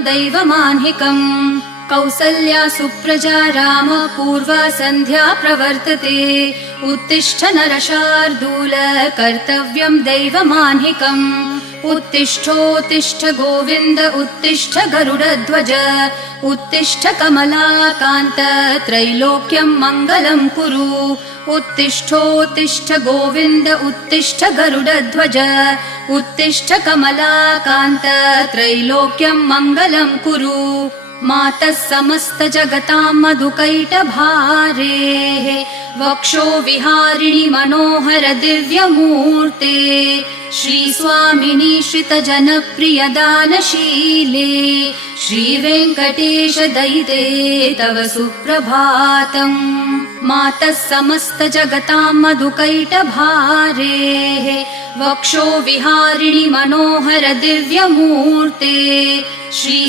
दैवमान्हिकम् कौसल्या सुप्रजा राम पूर्वा सन्ध्या प्रवर्तते उत्तिष्ठ नरशार्दूल कर्तव्यम् दैवमान्हिकम् उत्तिष्ठोत्तिष्ठ गोविन्द उत्तिष्ठ गरुडध्वज उत्तिष्ठ कमलाकान्त त्रैलोक्यम् मङ्गलम् कुरु उत्तिष्ठोत्तिष्ठ गोविन्द उत्तिष्ठ गरुडध्वज उत्तिष्ठ कमलाकान्त त्रैलोक्यम् मङ्गलम् कुरु मातः समस्त जगतां मधुकैटभारेः वक्षो विहारिणि मनोहर दिव्यमूर्ते श्रीस्वामिनि श्रितजनप्रिय दानशीले श्रीवेङ्कटेश दयिते तव सुप्रभातम् मातः समस्त जगतां मधुकैटभारेः वक्षो विहारिणि मनोहर दिव्यमूर्ते श्री